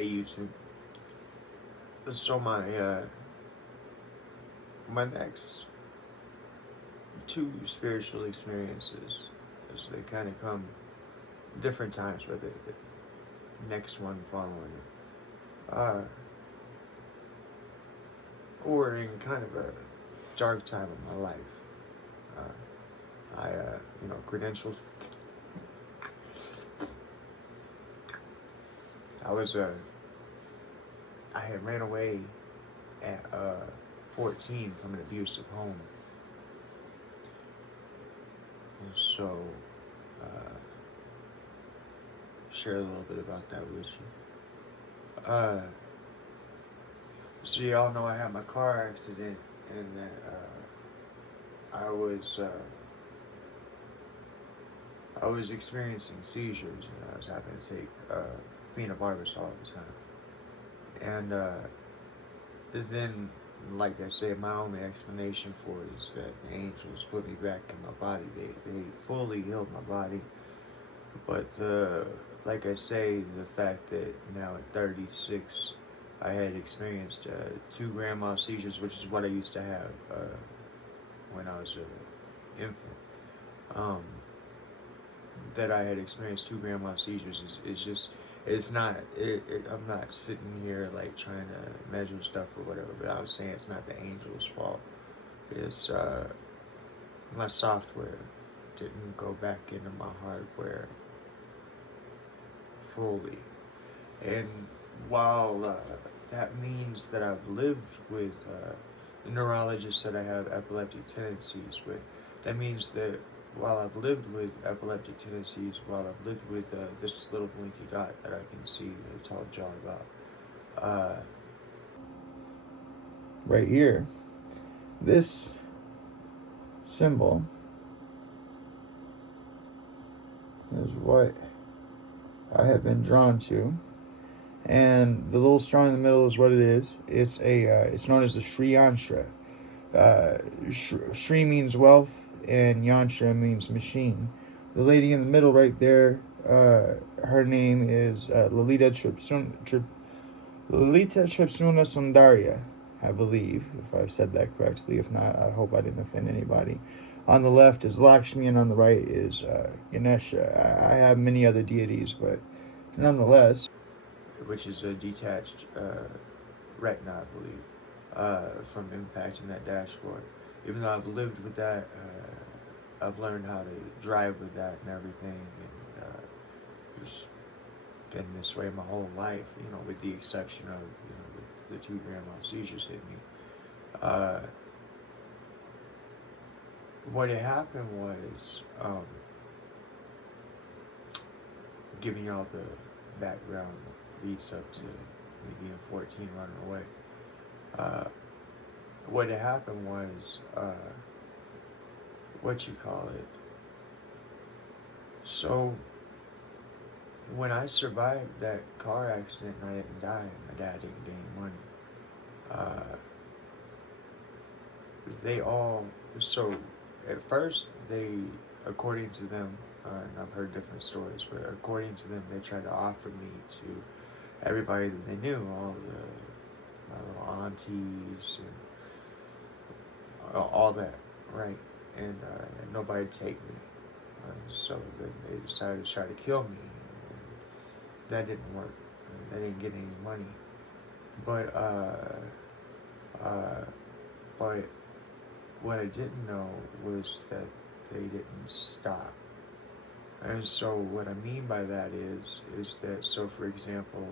YouTube. So my next two spiritual experiences, as they kind of come different times, but the next one following it, or in kind of a dark time of my life. Credentials. I had ran away at 14 from an abusive home. And so, share a little bit about that with you. So y'all know I had my car accident, and that I was experiencing seizures, and I was having to take phenobarbital all the time. And then, like I say, my only explanation for it is that the angels put me back in my body. They fully healed my body. But like I say, the fact that now at 36, I had experienced 2 grand mal seizures, which is what I used to have when I was an infant. That I had experienced 2 grand mal seizures is just, it's not, I'm not sitting here like trying to measure stuff or whatever, but I was saying it's not the angel's fault. It's my software didn't go back into my hardware fully. And while that means that I've lived with the neurologist that I have epileptic tendencies with, that means that while I've lived with epileptic tendencies, while I've lived with this little blinky dot that I can see that I told y'all about, right here, this symbol is what I have been drawn to, and the little star in the middle is what it is. It's it's known as the Sri Yantra. Shri means wealth, and Yantra means machine. The lady in the middle right there, her name is Lalita Tripsuna Sundarya, I believe, if I've said that correctly. If not, I hope I didn't offend anybody. On the left is Lakshmi, and on the right is Ganesha. I have many other deities, but nonetheless, which is a detached retina, I believe, from impacting that dashboard. Even though I've lived with that, I've learned how to drive with that and everything, and just been this way my whole life, with the exception of, the 2 grand mal seizures hit me. What had happened was, giving y'all the background leads up to me being 14 running away. What had happened was, so when I survived that car accident and I didn't die, my dad didn't get any money. So at first according to them, and I've heard different stories, but according to them, they tried to offer me to everybody that they knew, all my little aunties and all that, right? And nobody'd take me. So then they decided to try to kill me. And that didn't work. They didn't get any money. But what I didn't know was that they didn't stop. And so what I mean by that is that, so for example,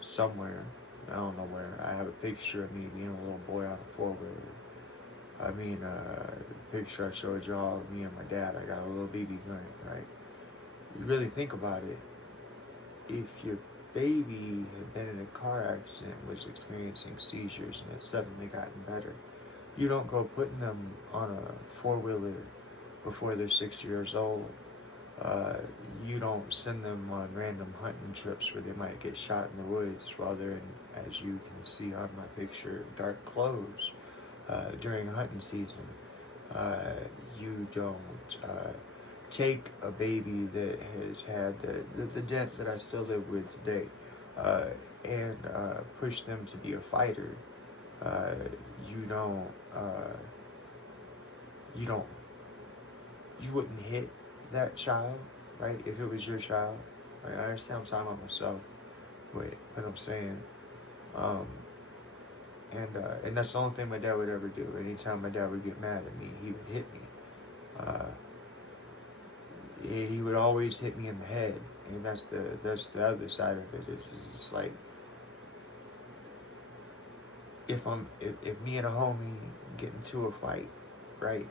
somewhere, I don't know where, I have a picture of me being a little boy on a 4-wheeler. The picture I showed y'all of me and my dad, I got a little BB gun, right? You really think about it, if your baby had been in a car accident, was experiencing seizures, and had suddenly gotten better, you don't go putting them on a 4-wheeler before they're 6 years old. You don't send them on random hunting trips where they might get shot in the woods while they're in, as you can see on my picture, dark clothes during hunting season. You don't take a baby that has had the dent that I still live with today. uh, and push them to be a fighter, uh, you don't, uh, you don't, you wouldn't hit that child, right? If it was your child, right? I understand I'm talking about myself, but what I'm saying, um, and that's the only thing my dad would ever do. Anytime my dad would get mad at me, he would hit me. Uh, he would always hit me in the head, and that's the other side of it. Is it's like if me and a homie get into a fight, right?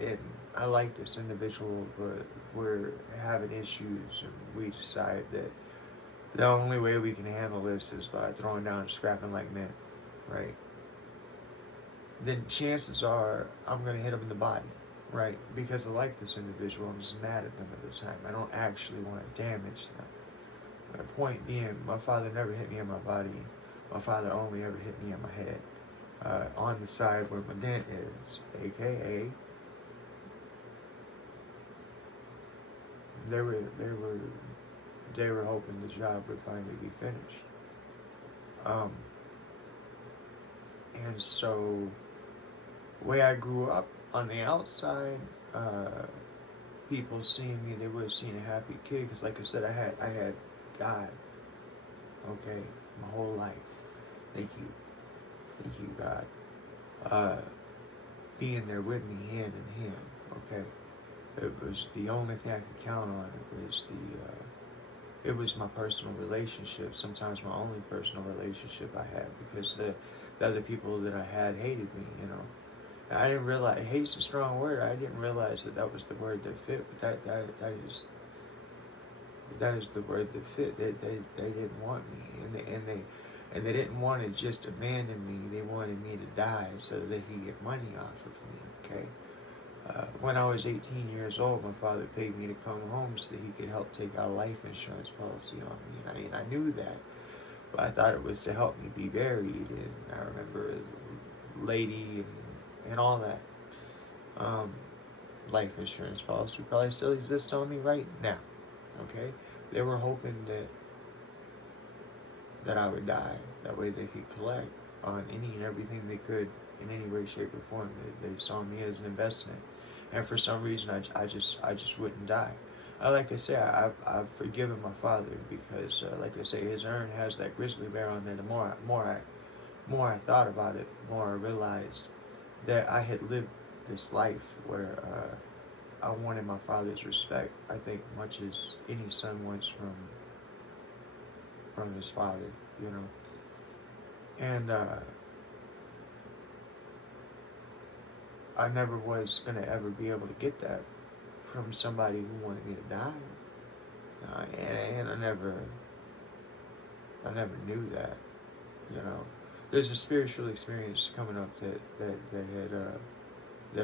And I like this individual, but we're having issues, and we decide that the only way we can handle this is by throwing down and scrapping like men, right? Then chances are I'm gonna hit him in the body, right? Because I like this individual, I'm just mad at them at the time. I don't actually want to damage them. My point being, my father never hit me in my body. My father only ever hit me in my head, on the side where my dent is, aka they were hoping the job would finally be finished. And so, the way I grew up on the outside, people seeing me, they would have seen a happy kid, because like I said, I had God, okay, my whole life. Thank you, God, being there with me hand in hand, okay. It was the only thing I could count on. It was my personal relationship, sometimes my only personal relationship I had, because the other people that I had hated me, you know. And I didn't realize, hate's a strong word, I didn't realize that was the word that fit, but that is the word that fit. They didn't want me, and they didn't want to just abandon me, they wanted me to die so that they could get money off of me, okay? When I was 18 years old, my father paid me to come home so that he could help take out a life insurance policy on me. And I knew that, but I thought it was to help me be buried. And I remember a lady and all that. Life insurance policy probably still exists on me right now. Okay? They were hoping that I would die. That way they could collect on any and everything they could in any way, shape, or form. They saw me as an investment, and for some reason, I just wouldn't die. Like I say, I've forgiven my father, because, like I say, his urn has that grizzly bear on there. The more I thought about it, the more I realized that I had lived this life where I wanted my father's respect. I think much as any son wants from his father, you know, and I never was going to ever be able to get that from somebody who wanted me to die. And I never knew that, you know. There's a spiritual experience coming up that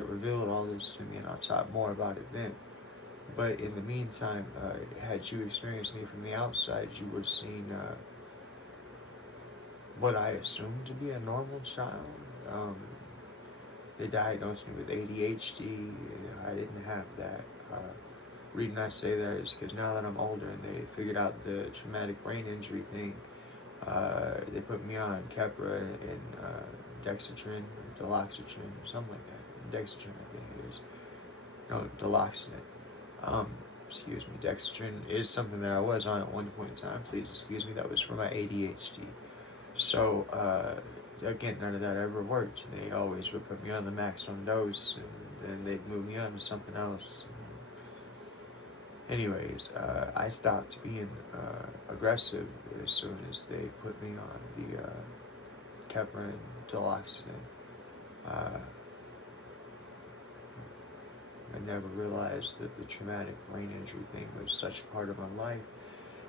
revealed all this to me, and I'll talk more about it then. But in the meantime, had you experienced me from the outside, you would have seen what I assumed to be a normal child. They diagnosed me with ADHD. I didn't have that. Reason I say that is because now that I'm older and they figured out the traumatic brain injury thing, they put me on Keppra and Dexatrin, Duloxetrin, something like that. Dexatrin, I think it is. No, Duloxetrin. Excuse me. Dexatrin is something that I was on at one point in time. Please excuse me. That was for my ADHD. So, again, none of that ever worked. They always would put me on the maximum dose, and then they'd move me on to something else. Anyways, I stopped being aggressive as soon as they put me on the Keppra and Duloxetrin. I never realized that the traumatic brain injury thing was such a part of my life.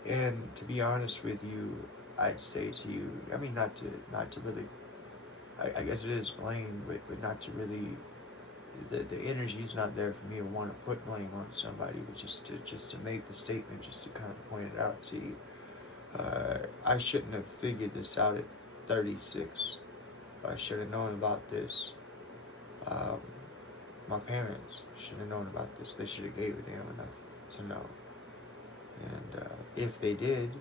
And to be honest with you, I'd say to you, I mean, not to really, I guess it is blame, but not to really, the energy's not there for me to want to put blame on somebody, but just to make the statement, just to kind of point it out to you. I shouldn't have figured this out at 36. I should have known about this. My parents should have known about this. They should have gave a damn enough to know. And if they did,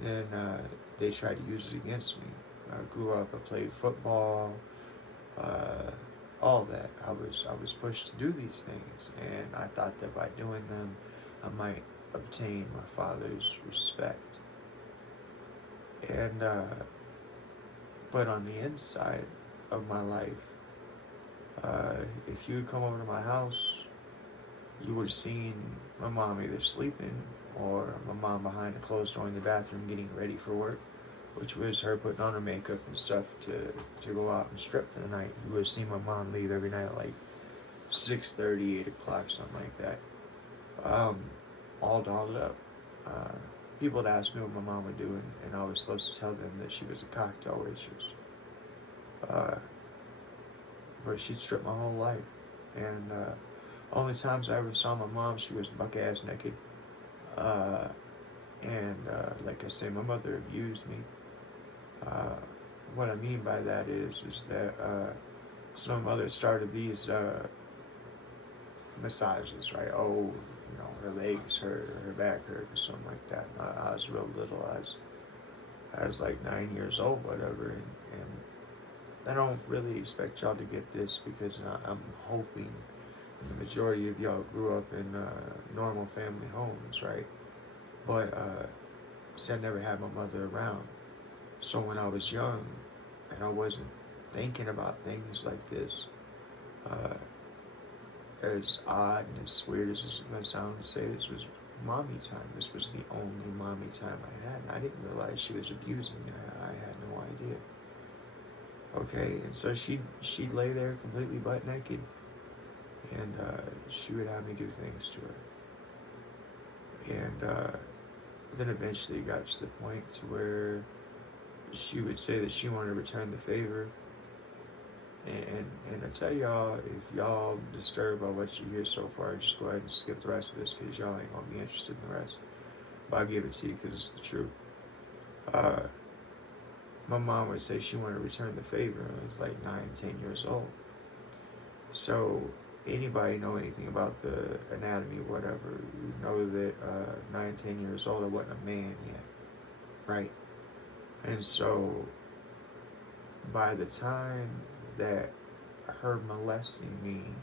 then they tried to use it against me. I grew up, I played football, uh, all that. I was pushed to do these things, and I thought that by doing them, I might obtain my father's respect. And but on the inside of my life, if you would come over to my house, you would have seen my mom either sleeping or my mom behind the closed door in the bathroom getting ready for work, which was her putting on her makeup and stuff to go out and strip for the night. You would have seen my mom leave every night at like 6:30, 8 o'clock, something like that. All dolled up. People would ask me what my mom would do, and I was supposed to tell them that she was a cocktail waitress. But she stripped my whole life. And only times I ever saw my mom, she was buck-ass naked. Like I say, my mother abused me. What I mean by that is that so my mother started these massages, right? Oh, you know, her legs hurt, her back hurt, or something like that. And I was real little. I was like 9 years old, whatever. And I don't really expect y'all to get this because I'm hoping the majority of y'all grew up in normal family homes, right? But I never had my mother around. So when I was young and I wasn't thinking about things like this, as odd and as weird as it's going to sound to say, this was mommy time. This was the only mommy time I had. And I didn't realize she was abusing me. I had no idea. Okay, and so she'd lay there completely butt naked, and she would have me do things to her. And then eventually it got to the point to where she would say that she wanted to return the favor. And I tell y'all, if y'all disturbed by what you hear so far, just go ahead and skip the rest of this because y'all ain't gonna be interested in the rest. But I'll give it to you because it's the truth. My mom would say she wanted to return the favor. I was like 9, 10 years old. So anybody know anything about the anatomy, whatever, you know that 9, 10 years old, I wasn't a man yet, right? And so by the time that her molesting me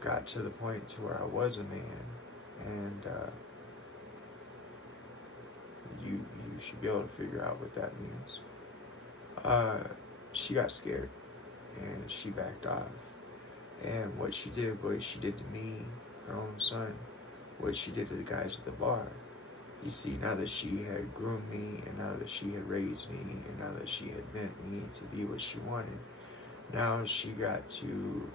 got to the point to where I was a man, and you should be able to figure out what that means. She got scared and she backed off. And what she did was she did to me, her own son, what she did to the guys at the bar. You see, now that she had groomed me, and now that she had raised me, and now that she had meant me to be what she wanted, now she got to,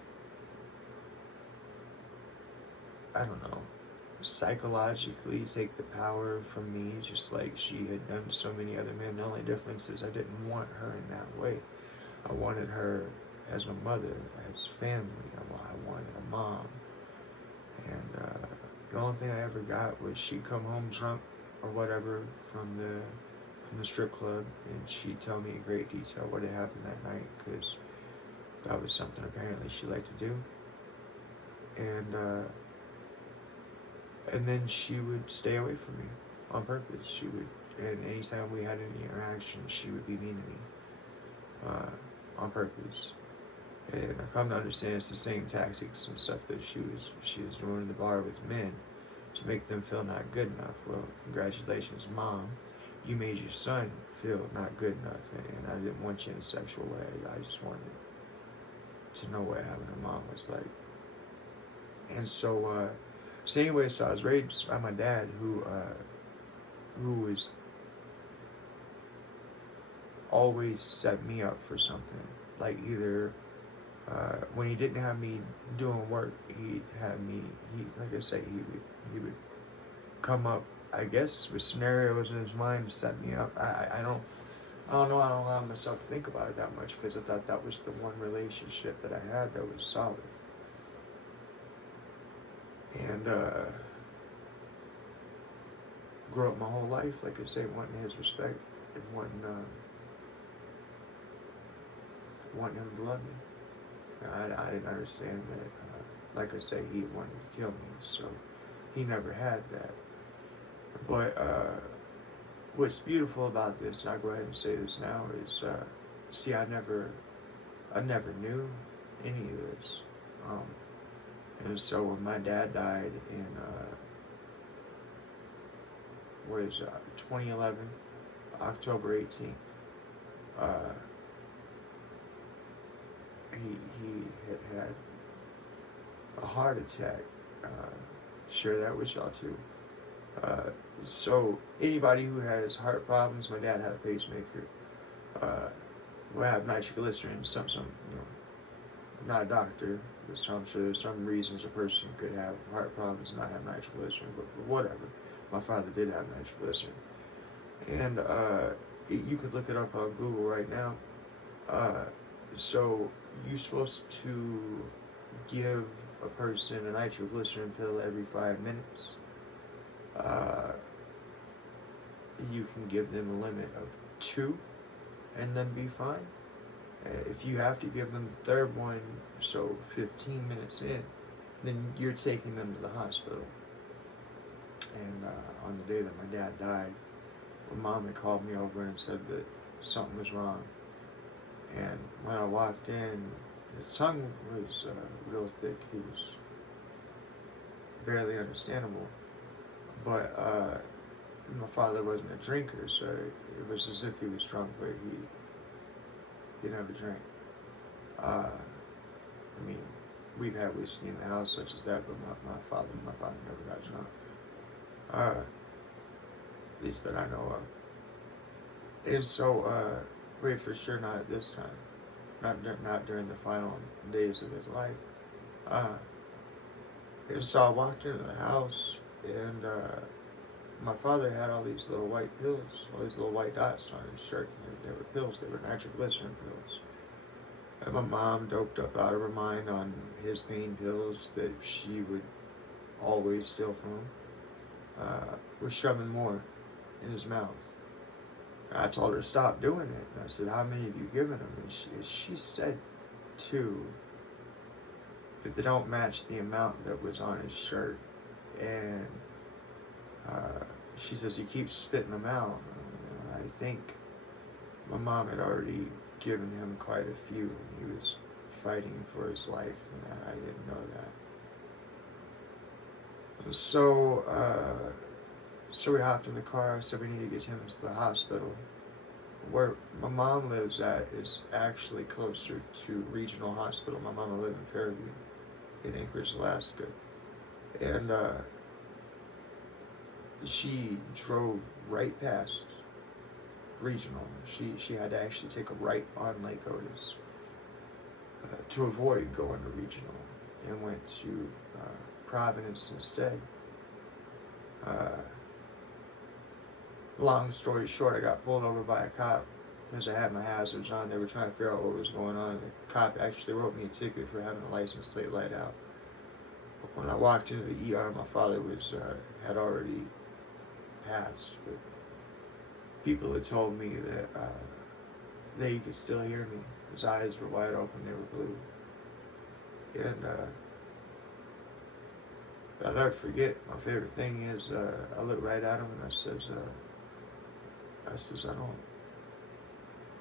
I don't know, psychologically take the power from me, just like she had done to so many other men. The only difference is I didn't want her in that way. I wanted her as a mother, as family. I wanted a mom. And the only thing I ever got was she'd come home drunk or whatever from the strip club, and she'd tell me in great detail what had happened that night, because that was something apparently she liked to do. And then she would stay away from me on purpose. She would, and anytime we had any interaction, she would be mean to me on purpose. And I come to understand it's the same tactics and stuff that she was doing in the bar with men to make them feel not good enough. Well, congratulations, Mom. You made your son feel not good enough, and I didn't want you in a sexual way. I just wanted to know what having a mom was like. And so, anyway, so I was raised by my dad, who was always set me up for something. Like either when he didn't have me doing work, he'd have me. Like I say, he would come up, I guess, with scenarios in his mind to set me up. I don't know. I don't allow myself to think about it that much because I thought that was the one relationship that I had that was solid. And grew up my whole life, like I say, wanting his respect and wanting him to love me. I didn't understand that. Like I say, he wanted to kill me, so he never had that. But what's beautiful about this, and I'll go ahead and say this now, is see, I never knew any of this. And so when my dad died in 2011, October 18th, he had a heart attack. Share that with y'all too. So anybody who has heart problems, my dad had a pacemaker. Will have nitroglycerin. Some not a doctor, but I'm sure there's some reasons a person could have heart problems and not have nitroglycerin, but whatever. My father did have nitroglycerin. And you could look it up on Google right now. So you're supposed to give a person a nitroglycerin pill every 5 minutes. You can give them a limit of 2 and then be fine. If you have to give them the third one, so 15 minutes in, then you're taking them to the hospital. And on the day that my dad died, my mom had called me over and said that something was wrong. And when I walked in, his tongue was real thick. He was barely understandable. But my father wasn't a drinker, so it was as if he was drunk, but he never drank. I mean, we've had whiskey in the house such as that, but my father never got drunk. At least that I know of. And so, wait, for sure not at this time. Not during the final days of his life. And so I walked into the house, and my father had all these little white pills, all these little white dots on his shirt. They were pills. They were nitroglycerin pills. And my mom, doped up out of her mind on his pain pills that she would always steal from him, was shoving more in his mouth. And I told her to stop doing it. And I said, "How many have you given him?" And she said 2, but they don't match the amount that was on his shirt. And she says he keeps spitting them out. I think my mom had already given him quite a few, and he was fighting for his life, and I didn't know that. So we hopped in the car, said we need to get him to the hospital. Where my mom lives at is actually closer to regional hospital. My mama lived in Fairview in Anchorage, Alaska. And she drove right past regional. She had to actually take a right on Lake Otis to avoid going to regional, and went to Providence instead. Long story short, I got pulled over by a cop because I had my hazards on. They were trying to figure out what was going on. The cop actually wrote me a ticket for having a license plate light out. But when I walked into the ER, my father had already passed. But people had told me that they could still hear me. His eyes were wide open, they were blue. And I'll never forget, my favorite thing is I look right at him and I says,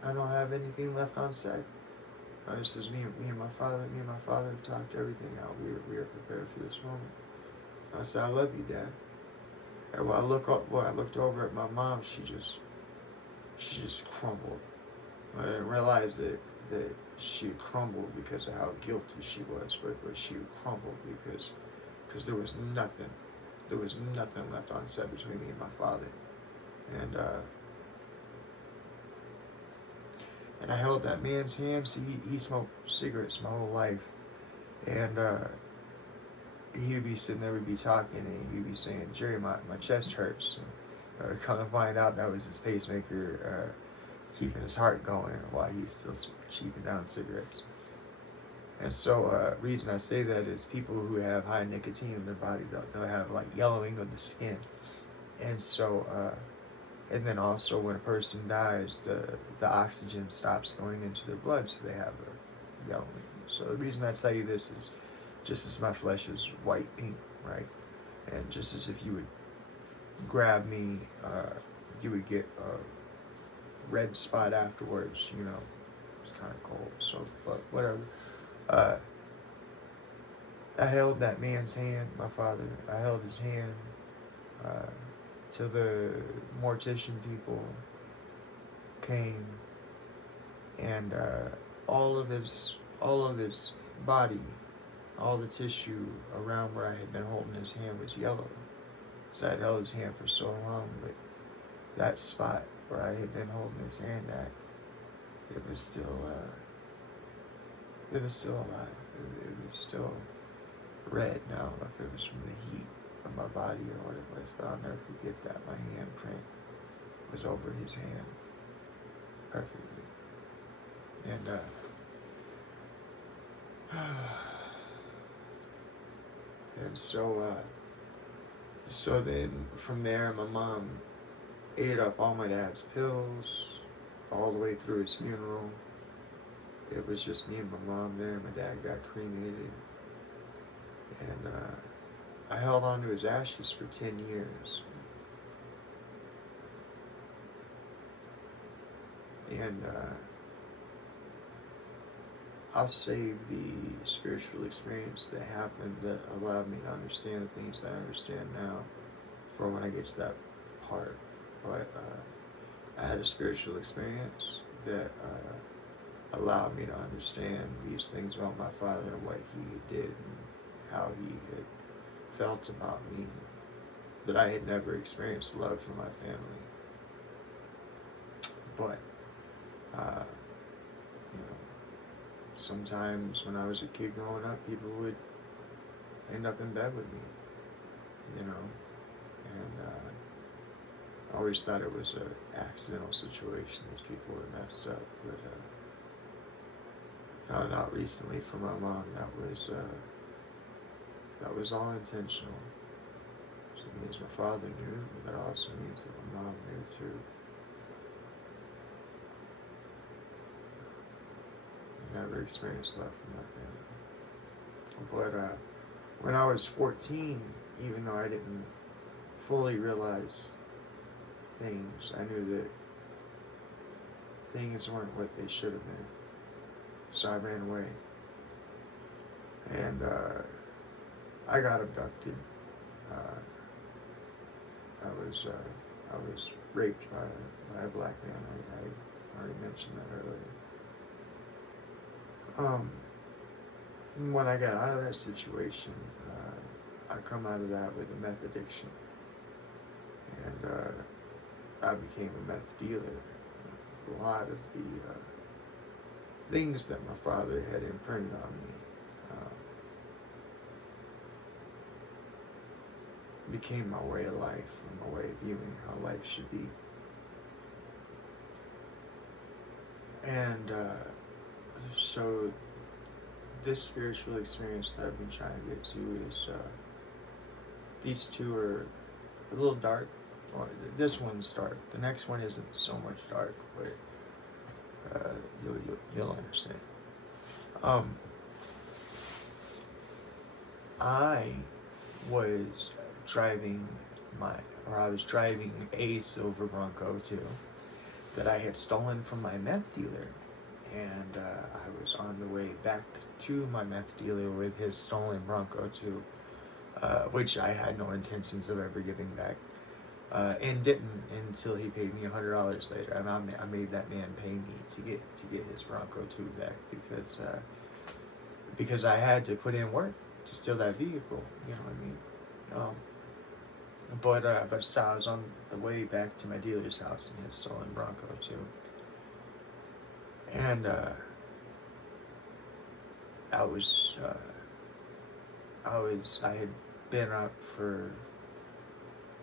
I don't have anything left unsaid. I says, me and my father have talked everything out. We are prepared for this moment. I said, I love you, Dad. And when I looked over at my mom, she just crumbled. I didn't realize that she crumbled because of how guilty she was, but she crumbled because there was nothing left unsaid between me and my father. And I held that man's hand. See, he smoked cigarettes my whole life. And he would be sitting there, we'd be talking, and he'd be saying, "Jerry, my chest hurts." And come to find out that was his pacemaker keeping his heart going while he was still cheaping down cigarettes. And so reason I say that is people who have high nicotine in their body, they'll have like yellowing of the skin. And so, and then also when a person dies, the oxygen stops going into their blood, so they have a yellowing. So the reason I tell you this is just as my flesh is white pink, right? And just as if you would grab me you would get a red spot afterwards, you know. It's kind of cold, so, but whatever. I held that man's hand, my father. I held his hand till the mortician people came, and all of his body, all the tissue around where I had been holding his hand was yellow. So I'd held his hand for so long, but that spot where I had been holding his hand at, it was still alive. It was still red. Now, I don't know if it was from the heat of my body or what it was, but I'll never forget that my handprint was over his hand perfectly. And and so then from there, my mom ate up all my dad's pills all the way through his funeral. It was just me and my mom there. My dad got cremated. And I held on to his ashes for 10 years. And I'll save the spiritual experience that happened that allowed me to understand the things that I understand now for when I get to that part. But I had a spiritual experience that allowed me to understand these things about my father and what he did and how he had felt about me, that I had never experienced love for my family. But, you know, sometimes when I was a kid growing up, people would end up in bed with me, you know, and I always thought it was an accidental situation. These people were messed up, but found out recently from my mom that was all intentional. So it means my father knew, but that also means that my mom knew too. I never experienced love from my family. But when I was 14, even though I didn't fully realize things, I knew that things weren't what they should have been. So I ran away. And I got abducted. I was raped by a black man. I already mentioned that earlier. When I got out of that situation, I come out of that with a meth addiction, and I became a meth dealer. A lot of the things that my father had imprinted on me became my way of life, and my way of viewing how life should be. And so this spiritual experience that I've been trying to get to is, these two are a little dark. Well, this one's dark. The next one isn't so much dark, but you'll understand. I was driving a silver Bronco too, that I had stolen from my meth dealer, and I was on the way back to my meth dealer with his stolen Bronco too, which I had no intentions of ever giving back, and didn't until he paid me $100 later. And I made that man pay me to get his Bronco 2 back, because I had to put in work to steal that vehicle. You know what I mean? But so I was on the way back to my dealer's house in his stolen Bronco too, and I had been up for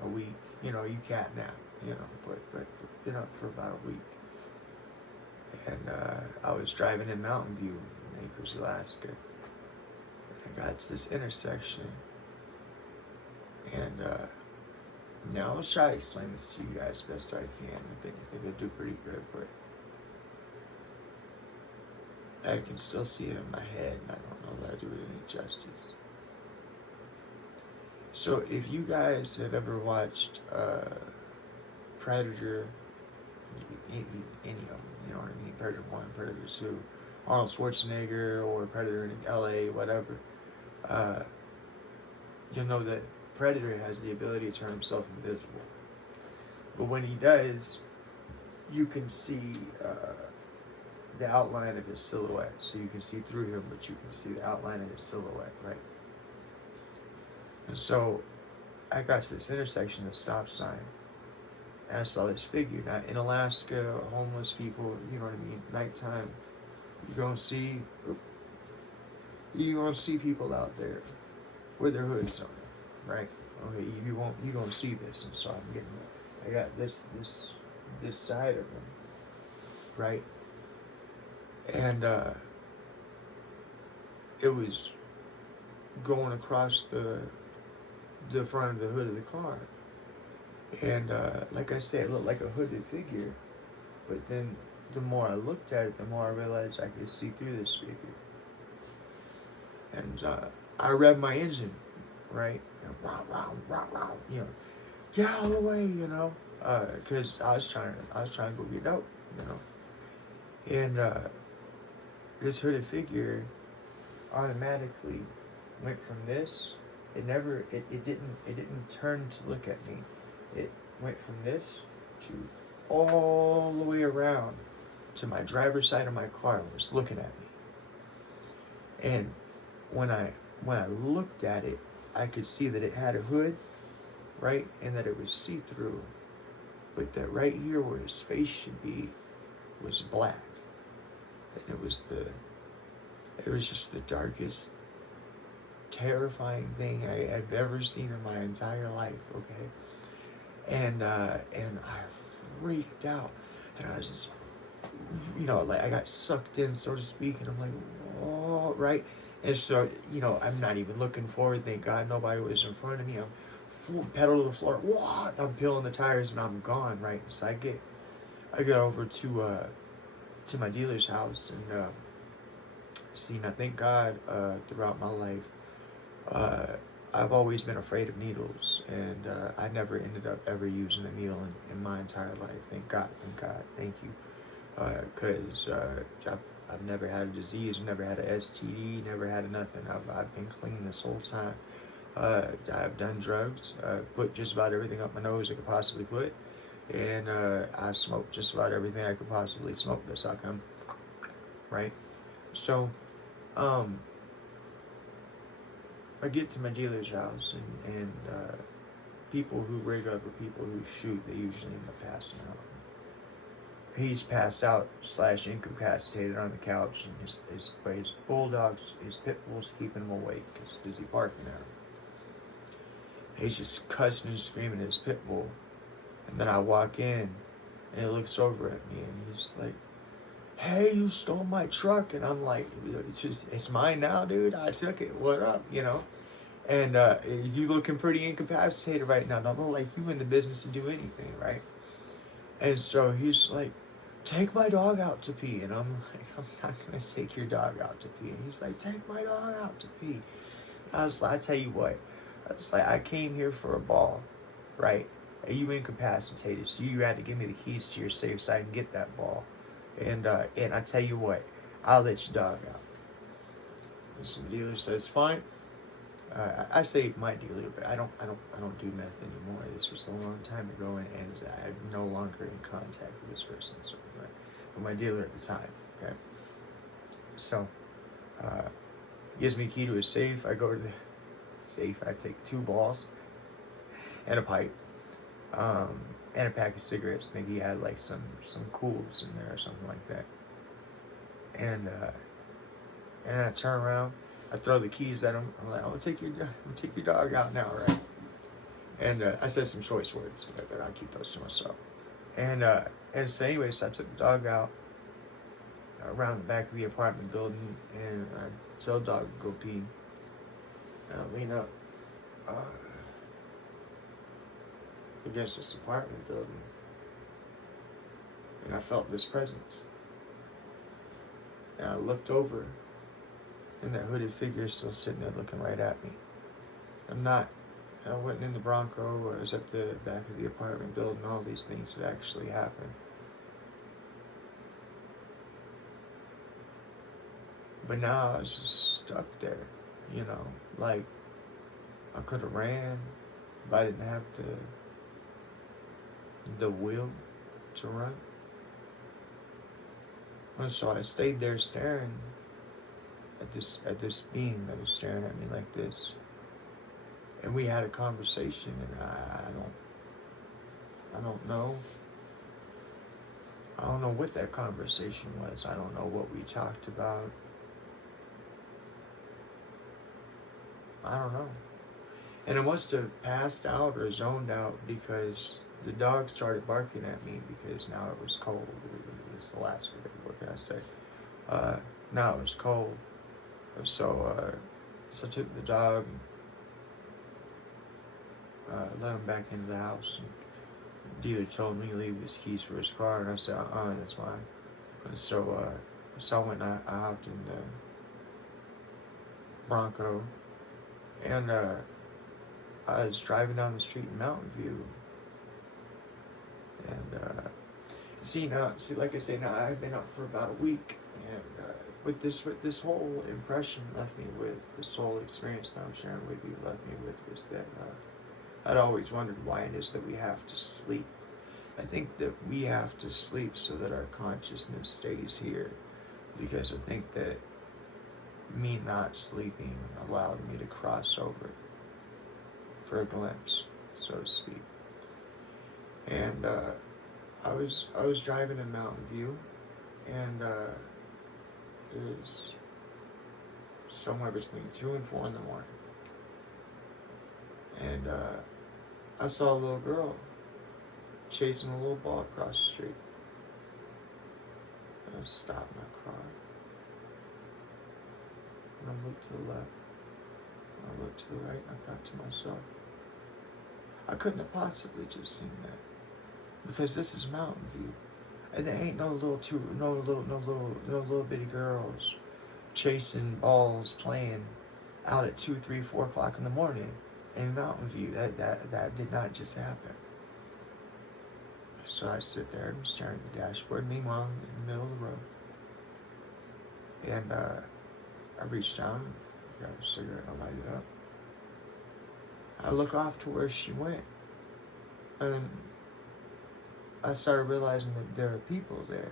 a week. You know, you catnap, you know, but been up for about a week. And I was driving in Mountain View, in Anchorage, Alaska. And I got to this intersection. And, you know, I'll try to explain this to you guys the best I can. I think I do pretty good, but I can still see it in my head, and I don't know that I do it any justice. So if you guys have ever watched Predator, any of them, you know what I mean? Predator 1, Predator 2, Arnold Schwarzenegger, or Predator in LA, whatever. You'll know that Predator has the ability to turn himself invisible. But when he does, you can see the outline of his silhouette. So you can see through him, but you can see the outline of his silhouette, right? And so I got to this intersection, the stop sign, and I saw this figure. Now, in Alaska, homeless people, you know what I mean, nighttime, you're gonna see people out there with their hoods on, right? Okay, you gonna see this, and so I got this side of them, right? And it was going across the front of the hood of the car, and like I said, it looked like a hooded figure. But then the more I looked at it, the more I realized I could see through this figure. And I revved my engine, right? And you know, get out of the way, you know, because I was trying to go get dope, you know. And this hooded figure automatically went from this. It didn't turn to look at me. It went from this to all the way around to my driver's side of my car and was looking at me. And when I looked at it, I could see that it had a hood, right? And that it was see-through. But that right here where his face should be was black. And it was just the darkest, terrifying thing I've ever seen in my entire life, okay? And I freaked out. And I was just, you know, like I got sucked in, so to speak, and I'm like, oh, right? And so, you know, I'm not even looking forward. Thank God nobody was in front of me. I'm full pedal to the floor. What? I'm peeling the tires and I'm gone, right? So I get over to my dealer's house, and see, now thank God throughout my life, I've always been afraid of needles, and I never ended up ever using a needle in my entire life. Thank God, thank you. Because I've never had a disease, never had a STD, never had a nothing. I've been clean this whole time. I've done drugs, put just about everything up my nose I could possibly put, and I smoked just about everything I could possibly smoke. That's how come, right? So, I get to my dealer's house, and people who rig up or people who shoot, they usually end up passing out. He's passed out / incapacitated on the couch, and his bulldogs, his pit bulls, keeping him awake because he's busy barking at him. He's just cussing and screaming at his pit bull, and then I walk in, and he looks over at me, and he's like, "Hey, you stole my truck," and I'm like, "It's mine now, dude. I took it. What up, you know?" And you looking pretty incapacitated right now. Don't look like you in the business to do anything, right? And so he's like, "Take my dog out to pee," and I'm like, "I'm not gonna take your dog out to pee." And he's like, "Take my dog out to pee." I was like, I tell you what, I was like, I came here for a ball, right? And you incapacitated, so you had to give me the keys to your safe so I can get that ball. And I tell you what, I'll let your dog out. And so the dealer says, "Fine." I say my dealer, but I don't do meth anymore. This was a long time ago, and I'm no longer in contact with this person. So, but my dealer at the time, okay. So, gives me a key to his safe. I go to the safe. I take 2 balls and a pipe, and a pack of cigarettes. I think he had like some cools in there or something like that. And I turn around. I throw the keys at him. I'm like, I'm gonna take your dog out now, right? And I said some choice words, but I'll keep those to myself. And so anyway, so I took the dog out around the back of the apartment building, and I tell the dog to go pee. And I lean up against this apartment building, and I felt this presence. And I looked over, and that hooded figure is still sitting there looking right at me. I'm not I went in the Bronco. I was at the back of the apartment building. All these things had actually happened. But now I was just stuck there, you know. Like, I could have ran, but I didn't have the will to run. And so I stayed there staring at this being that was staring at me like this. And we had a conversation, and I don't know. I don't know what that conversation was. I don't know what we talked about. I don't know. And I must have passed out or zoned out because the dog started barking at me because now it was cold. It's Alaska, what can I say? Now it was cold. So I took the dog and let him back into the house. And dealer told me to leave his keys for his car, and I said, that's fine. And so I went and I hopped in the Bronco, and I was driving down the street in Mountain View, and see, like I say, now I've been up for about a week, and with this whole impression left me with, this whole experience that I'm sharing with you left me with, was that I'd always wondered why it is that we have to sleep. I think that we have to sleep so that our consciousness stays here, because I think that me not sleeping allowed me to cross over for a glimpse, so to speak. And I was driving in Mountain View, and it was somewhere between 2 and 4 in the morning, and I saw a little girl chasing a little ball across the street. And I stopped my car, and I looked to the left, and I looked to the right, and I thought to myself, I couldn't have possibly just seen that, because this is Mountain View, and there ain't no little bitty girls chasing balls, playing out at 2, 3, 4 o'clock in the morning in Mountain View. That did not just happen. So I sit there and staring at the dashboard, meanwhile I'm in the middle of the road, and I reached down, got a cigarette, and I lighted it up. I look off to where she went, and I started realizing that there are people there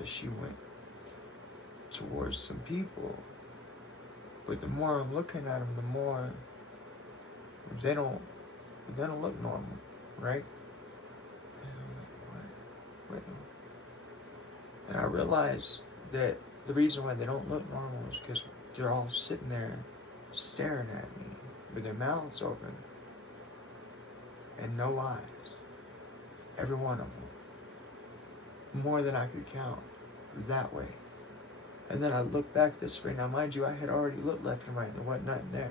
as she went towards some people. But the more I'm looking at them, the more they don't look normal, right? And I'm like, what? And I realized that the reason why they don't look normal is because they're all sitting there staring at me with their mouths open and no eyes. Every one of them. More than I could count that way. And then I looked back this way. Now, mind you, I had already looked left and right. There wasn't nothing there.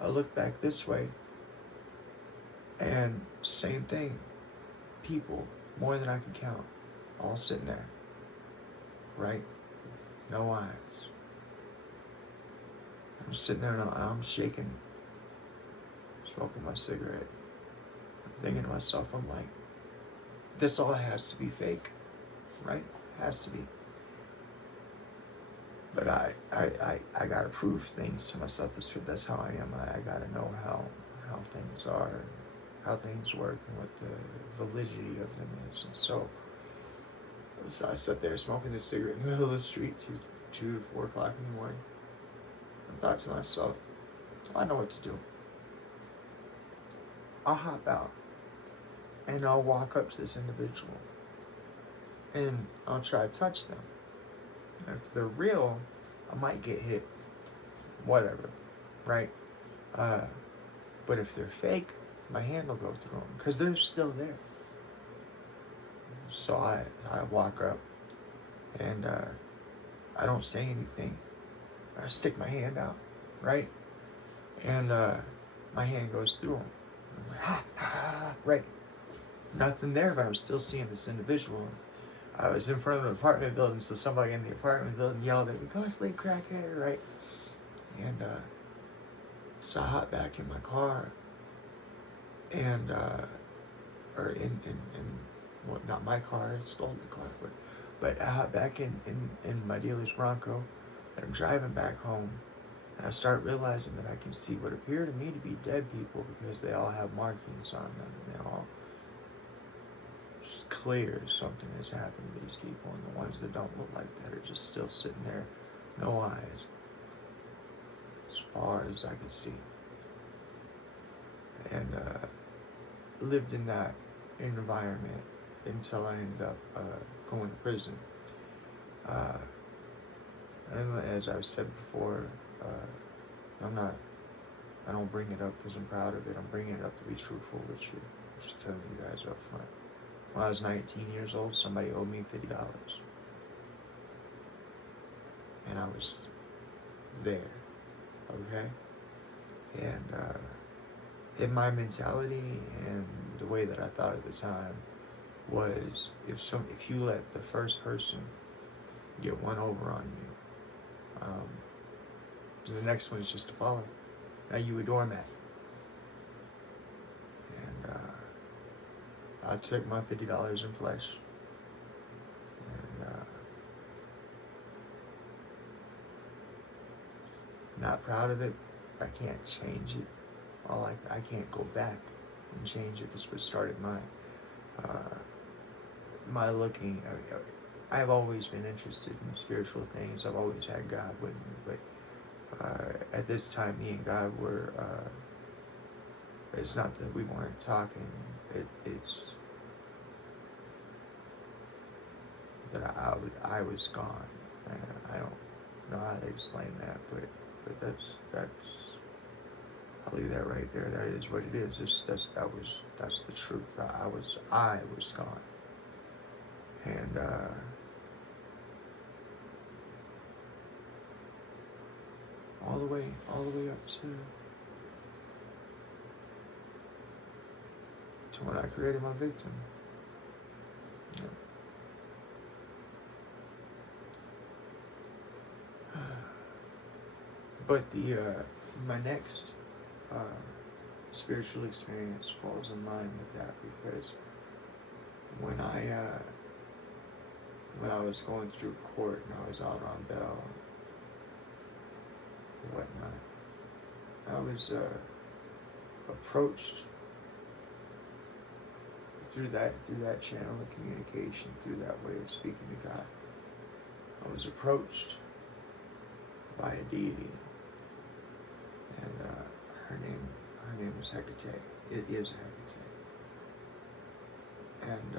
I looked back this way, and same thing. People, more than I could count, all sitting there. Right? No eyes. I'm sitting there and I'm shaking, smoking my cigarette. I'm thinking to myself, I'm like, this all has to be fake, right? Has to be. But I gotta prove things to myself. That's how I am. I gotta know how things are, how things work, and what the validity of them is. And so I sat there smoking this cigarette in the middle of the street, 2 to 4 o'clock in the morning. I thought to myself, I know what to do. I'll hop out and I'll walk up to this individual and I'll try to touch them. And if they're real, I might get hit, whatever, right? But if they're fake, my hand will go through them because they're still there. So I walk up and I don't say anything. I stick my hand out, right? And my hand goes through them. I'm like, ha, ha, ha, right. Nothing there, but I'm still seeing this individual. I was in front of an apartment building, so somebody in the apartment building yelled at me, "Go to sleep, crackhead," right? And so I hop back in my car, and or well, not my car, I stole the car, but back in my dealer's Bronco, and I'm driving back home, and I start realizing that I can see what appear to me to be dead people because they all have markings on them. They all, it's clear something has happened to these people, and the ones that don't look like that are just still sitting there, no eyes, as far as I can see. And lived in that environment until I ended up going to prison. And as I've said before, I don't bring it up because I'm proud of it. I'm bringing it up to be truthful with you. Just telling you guys up front. When I was 19 years old, somebody owed me $50. And I was there, okay? And in my mentality and the way that I thought at the time was if you let the first person get one over on you, the next one is just to follow. Now you a doormat. And I took my $50 in flesh. And not proud of it. I can't change it. I can't go back and change it. This is what started my looking. I've always been interested in spiritual things. I've always had God with me, but at this time, me and God were. It's not that we weren't talking. It's that I was gone. I don't know how to explain that, but that's. I'll leave that right there. That is what it is. That's the truth. I was gone, and all the way up to when I created my victim. Yeah. But my next spiritual experience falls in line with that, because when I was going through court and I was out on bail and whatnot, I was approached through that channel of communication, through that way of speaking to God. I was approached by a deity, and her name was Hecate. It is Hecate, and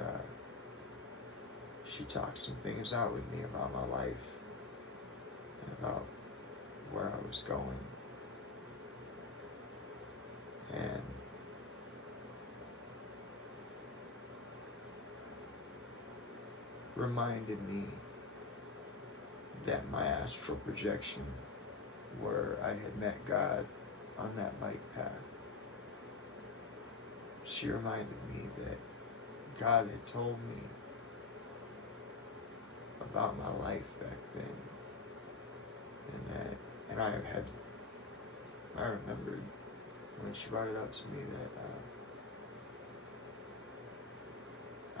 she talked some things out with me about my life and about where I was going, and reminded me that my astral projection, where I had met God on that bike path, she reminded me that God had told me about my life back then, and I remembered when she brought it up to me that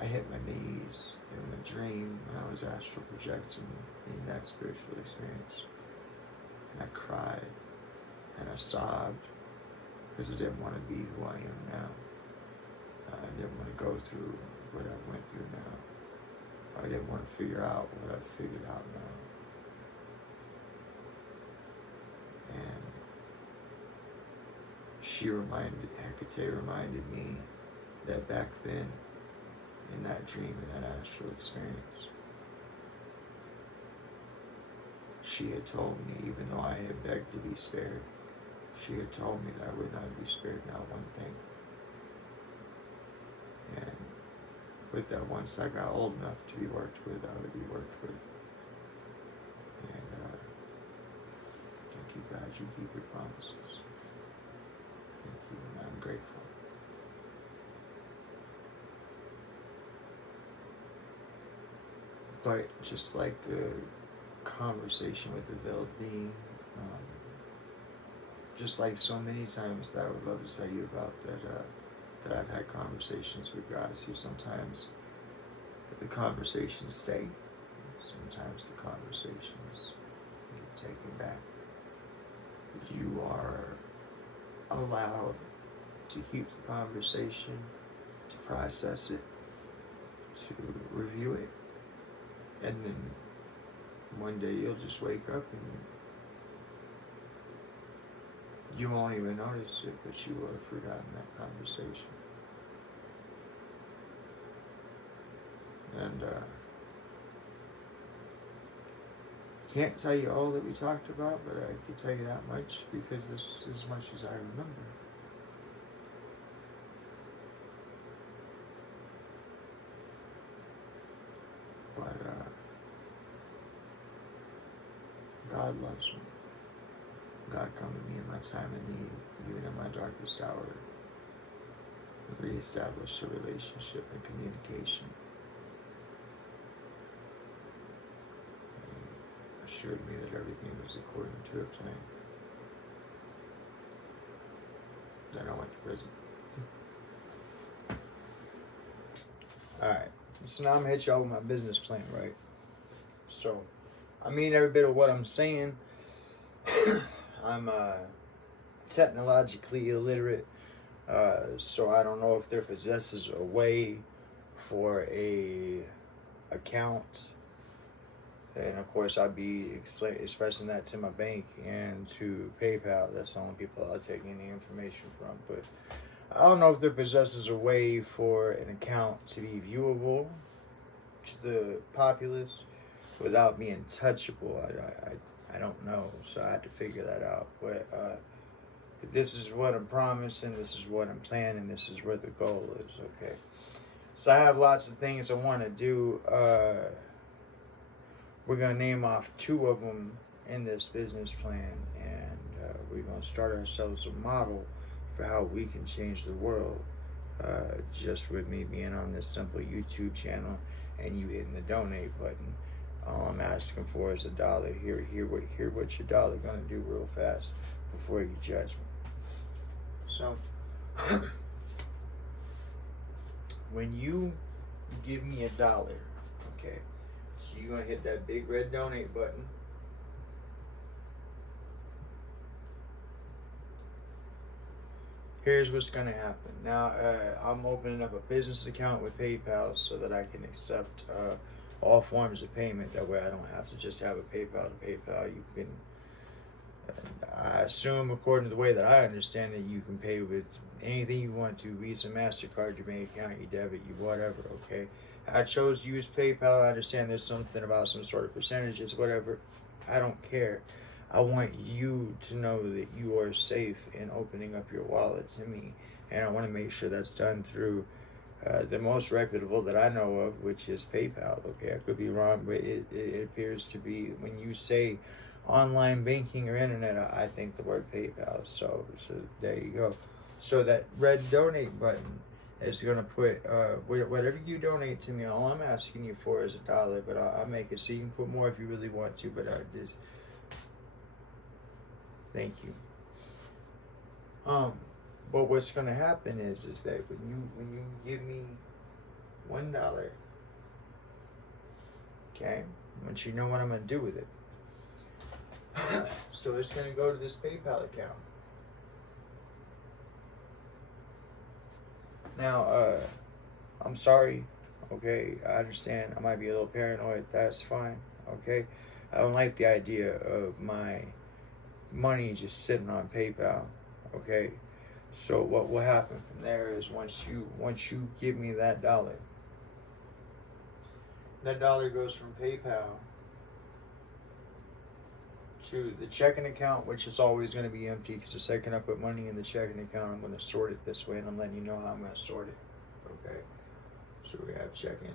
I hit my knees in a dream when I was astral projecting in that spiritual experience, and I cried and I sobbed because I didn't want to be who I am now. I didn't want to go through what I went through now. I didn't want to figure out what I've figured out now. And Hecate reminded me that back then, in that dream, in that astral experience, she had told me, even though I had begged to be spared, she had told me that I would not be spared, not one thing. And with that, once I got old enough to be worked with, I would be worked with. And thank you, God, you keep your promises. Thank you, and I'm grateful. But just like the conversation with the veiled being, just like so many times that I would love to tell you about, that that I've had conversations with God. See, sometimes the conversations stay. Sometimes the conversations get taken back. You are allowed to keep the conversation, to process it, to review it, and then one day you'll just wake up and you won't even notice it, but you will have forgotten that conversation. And can't tell you all that we talked about, but I can tell you that much because this is as much as I remember. But God loves me. God come to me in my time of need, even in my darkest hour, and reestablish a relationship and communication. And assured me that everything was according to a plan. Then I went to prison. Alright, so now I'm gonna hit y'all with my business plan, right? So, I mean every bit of what I'm saying. I'm technologically illiterate, so I don't know if there possesses a way for a account, and of course I'll be expressing that to my bank and to PayPal. That's the only people I'll take any information from, but I don't know if there possesses a way for an account to be viewable to the populace without being touchable. I don't know, so I had to figure that out. But this is what I'm promising, this is what I'm planning, this is where the goal is, okay? So I have lots of things I want to do. We're going to name off 2 of them in this business plan, and we're going to start ourselves a model for how we can change the world, just with me being on this simple YouTube channel and you hitting the donate button. All I'm asking for is $1. Hear what your $1 gonna do real fast before you judge me. So, when you give me $1, okay, so you're gonna hit that big red donate button. Here's what's gonna happen. Now, I'm opening up a business account with PayPal so that I can accept all forms of payment. That way I don't have to just have a PayPal to PayPal. You can, I assume according to the way that I understand it, you can pay with anything you want to, Visa, MasterCard, your bank account, your debit, your whatever, okay? I chose to use PayPal. I understand there's something about some sort of percentages, whatever. I don't care. I want you to know that you are safe in opening up your wallet to me. And I want to make sure that's done through the most reputable that I know of, which is PayPal. Okay, I could be wrong, but it appears to be, when you say online banking or internet, I think the word PayPal. So there you go. So that red donate button is going to put whatever you donate to me. All I'm asking you for is $1, but I'll make it so you can put more if you really want to. But just thank you. But what's going to happen is that when you give me $1, okay, I want you to know what I'm going to do with it. So it's going to go to this PayPal account. Now, I'm sorry, okay, I understand I might be a little paranoid, that's fine, okay? I don't like the idea of my money just sitting on PayPal, okay? So what will happen from there is once you give me that $1, that $1 goes from PayPal to the checking account, which is always going to be empty, because the second I put money in the checking account, I'm going to sort it this way, and I'm letting you know how I'm going to sort it. Okay, so we have checking.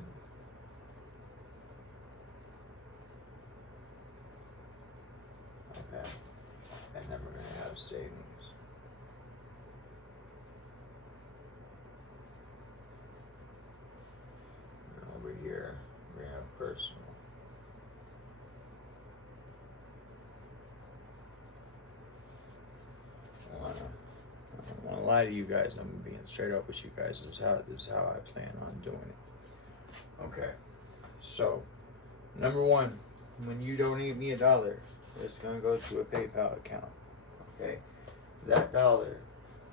Okay, and then we're going to have savings. And over here, we have personal. I don't want to lie to you guys. I'm being straight up with you guys. This is how I plan on doing it. Okay. So, number one, when you donate me $1, it's gonna go to a PayPal account. Okay. That dollar,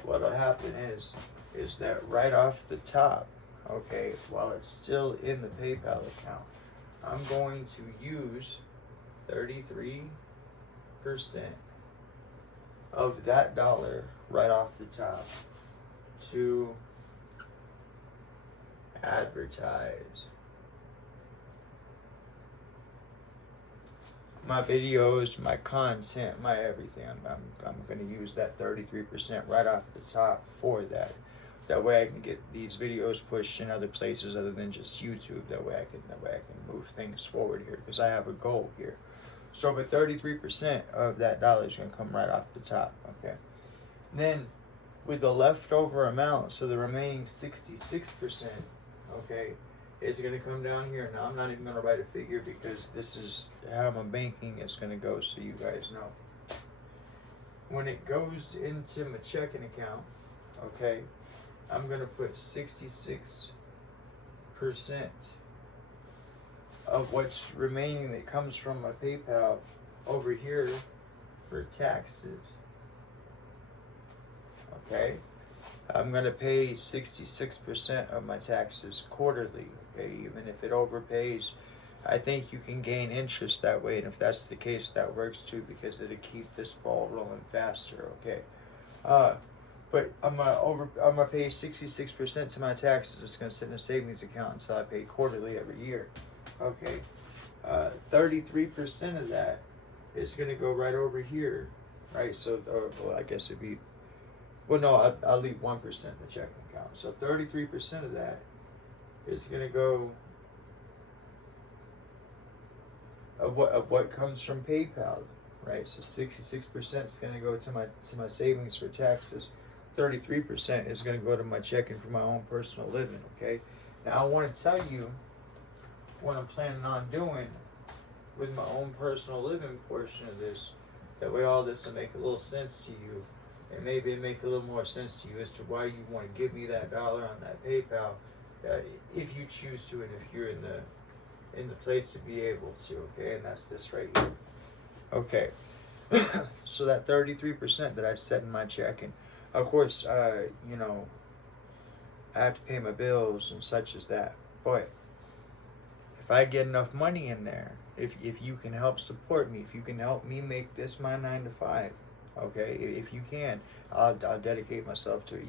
what'll happen is that right off the top, okay, while it's still in the PayPal account, I'm going to use 33% of that dollar right off the top to advertise my videos, my content, my everything. I'm going to use that 33% right off the top for that. That way I can get these videos pushed in other places other than just YouTube. That way I can move things forward here, because I have a goal here. So, but 33% of that dollar is going to come right off the top. Okay. Then, with the leftover amount, so the remaining 66%, okay, is going to come down here. Now, I'm not even going to write a figure because this is how my banking is going to go, so you guys know. When it goes into my checking account, okay, I'm going to put 66% of what's remaining that comes from my PayPal over here for taxes. Okay? I'm going to pay 66% of my taxes quarterly. Okay? Even if it overpays, I think you can gain interest that way. And if that's the case, that works too, because it'll keep this ball rolling faster. Okay? But I'm gonna pay 66% to my taxes. It's gonna sit in a savings account until I pay quarterly every year. Okay, 33% of that is gonna go right over here, right? So, well, I guess it'd be, well, no, I'll leave 1% in the checking account. So 33% of that is gonna go of what comes from PayPal, right? So 66% is gonna go to my savings for taxes. 33% is going to go to my checking for my own personal living, okay? Now, I want to tell you what I'm planning on doing with my own personal living portion of this. That way all this will make a little sense to you, and maybe it make a little more sense to you as to why you want to give me that dollar on that PayPal, if you choose to, and if you're in the place to be able to, okay? And that's this right here. Okay. So that 33% that I set in my checking, of course, you know, I have to pay my bills and such as that. But if I get enough money in there, if you can help support me, if you can help me make this my 9 to 5, okay, if you can, I'll dedicate myself to it.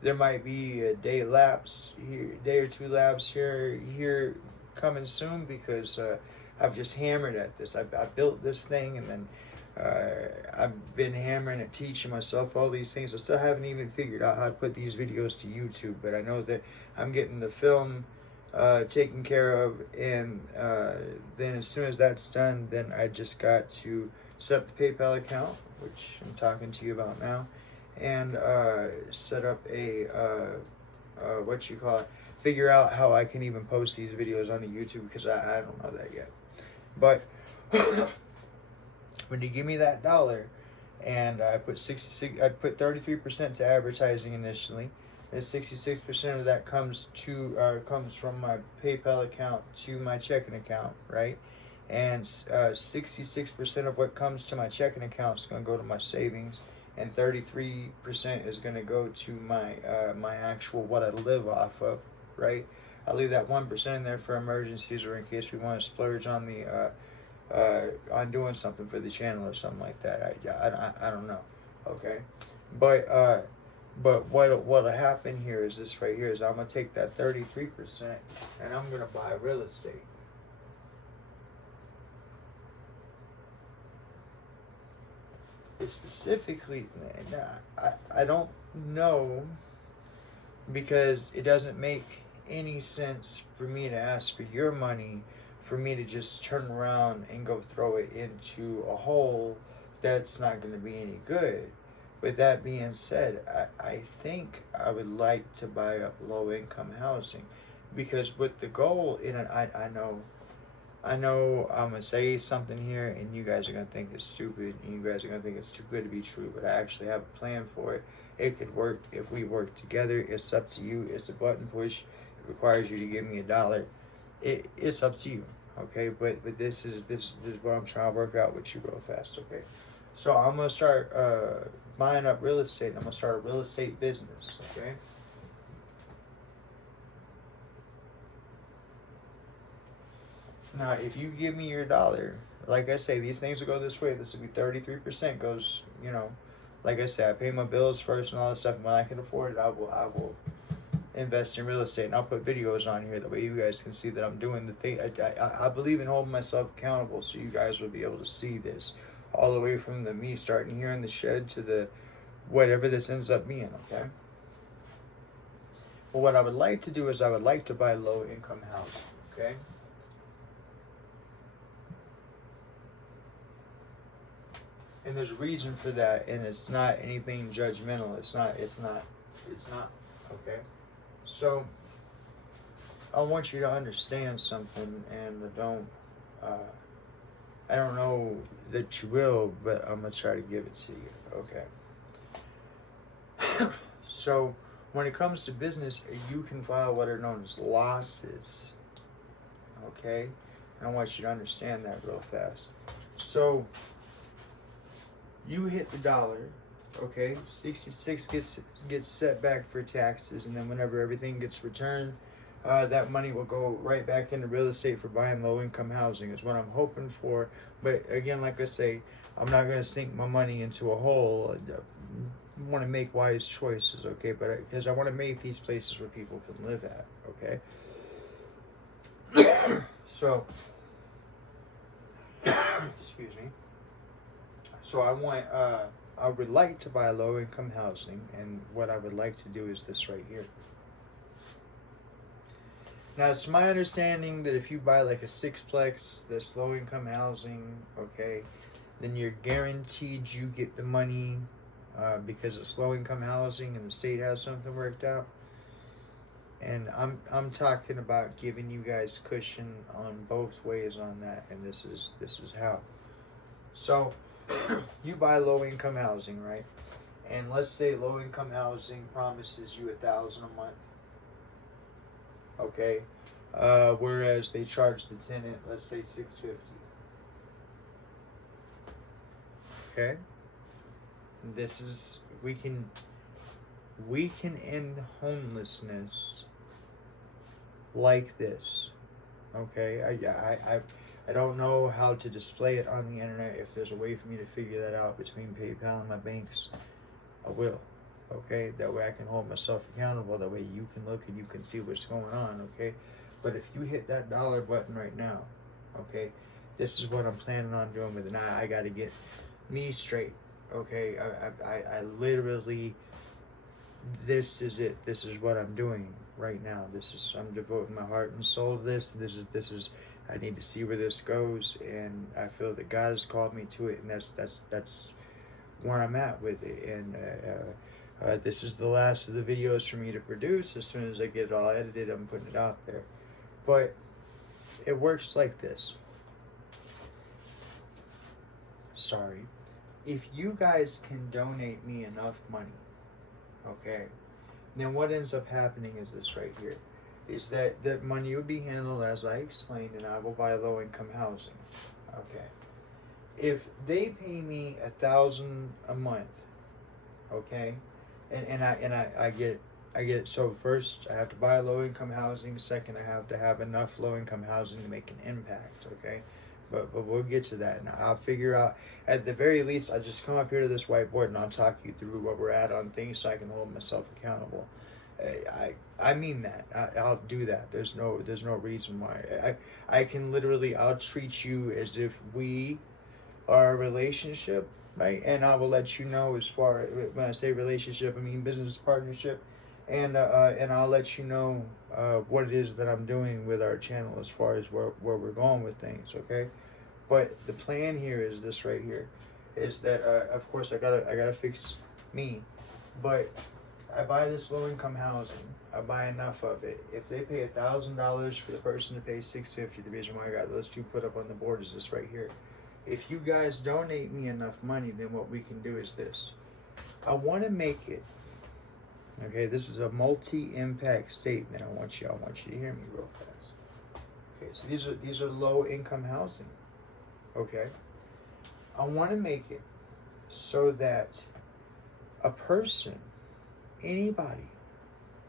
There might be a day or two lapse here coming soon, because I've just hammered at this. I built this thing, and then I've been hammering and teaching myself all these things. I still haven't even figured out how to put these videos to YouTube, but I know that I'm getting the film taken care of, and then as soon as that's done, then I just got to set up the PayPal account, which I'm talking to you about now, and set up a figure out how I can even post these videos onto YouTube, because I don't know that yet. But when you give me that dollar, and I put 33% to advertising initially, and 66% of that comes from my PayPal account to my checking account, right? And 66% of what comes to my checking account is going to go to my savings, and 33% is going to go to my my actual what I live off of, right? I'll leave that 1% in there for emergencies, or in case we want to splurge on the on doing something for the channel or something like that. I don't know, okay? But what'll happen here is this right here, is I'm gonna take that 33% and I'm gonna buy real estate. Specifically, I don't know, because it doesn't make any sense for me to ask for your money, for me to just turn around and go throw it into a hole that's not going to be any good. With that being said, I think I would like to buy up low-income housing, because with the goal, I know I know I'm gonna say something here, and you guys are gonna think it's stupid, and you guys are gonna think it's too good to be true. But I actually have a plan for it. It could work if we work together. It's up to you. It's a button push. It requires you to give me $1. It's up to you. Okay, but this is what I'm trying to work out with you real fast. Okay, so I'm gonna start buying up real estate. I'm gonna start a real estate business. Okay. Now, if you give me your $1, like I say, these things will go this way. This will be 33% goes, like I said, I pay my bills first and all that stuff. And when I can afford it, I will invest in real estate. And I'll put videos on here. That way you guys can see that I'm doing the thing. I believe in holding myself accountable, so you guys will be able to see this. All the way from the me starting here in the shed to the whatever this ends up being, okay? But what I would like to do is I would like to buy low income housing, okay? And there's a reason for that, and it's not anything judgmental. It's not, okay? So, I want you to understand something, and I don't know that you will, but I'm going to try to give it to you, okay? So, when it comes to business, you can file what are known as losses, okay? And I want you to understand that real fast. So, you hit the $1, okay? 66 gets set back for taxes, and then whenever everything gets returned, that money will go right back into real estate for buying low-income housing is what I'm hoping for. But again, like I say, I'm not going to sink my money into a hole. I want to make wise choices, okay? But because I want to make these places where people can live at, okay? So, excuse me. So I would like to buy low income housing, and what I would like to do is this right here. Now, it's my understanding that if you buy like a sixplex, this low income housing, okay, then you're guaranteed you get the money because it's low income housing and the state has something worked out. And I'm talking about giving you guys cushion on both ways on that, and this is how. So, you buy low-income housing, right? And let's say low-income housing promises you $1,000 a month, okay? Whereas they charge the tenant, let's say $650. Okay? And this is we can end homelessness like this. Okay? I don't know how to display it on the internet. If there's a way for me to figure that out between PayPal and my banks, I will. Okay? That way I can hold myself accountable. That way you can look and you can see what's going on. Okay? But if you hit that $1 button right now, okay, this is what I'm planning on doing with it. Now I got to get me straight. Okay? I literally, this is it. This is what I'm doing right now. I'm devoting my heart and soul to this. This is I need to see where this goes, and I feel that God has called me to it, and that's where I'm at with it. And this is the last of the videos for me to produce. As soon as I get it all edited, I'm putting it out there. But it works like this. Sorry. If you guys can donate me enough money, okay, then what ends up happening is this right here. Is that money will be handled as I explained, and I will buy low-income housing. Okay. If they pay me $1,000 a month, okay, and I get it. So first, I have to buy low-income housing. Second, I have to have enough low-income housing to make an impact. Okay, but we'll get to that, and I'll figure out. At the very least, I'll just come up here to this whiteboard and I'll talk you through what we're at on things, so I can hold myself accountable. I mean that. I'll do that. There's no reason why. I can literally, I'll treat you as if we are a relationship, right? And I will let you know, as far, when I say relationship, I mean business partnership, and I'll let you know what it is that I'm doing with our channel as far as where we're going with things, okay? But the plan here is this right here, is that of course I gotta fix me, but I buy this low-income housing. I buy enough of it. If they pay $1,000 for the person to pay $650, the reason why I got those two put up on the board is this right here. If you guys donate me enough money, then what we can do is this. I want to make it. Okay, this is a multi-impact statement. I want you to hear me real fast. Okay, so these are low-income housing. Okay, I want to make it so that a person, anybody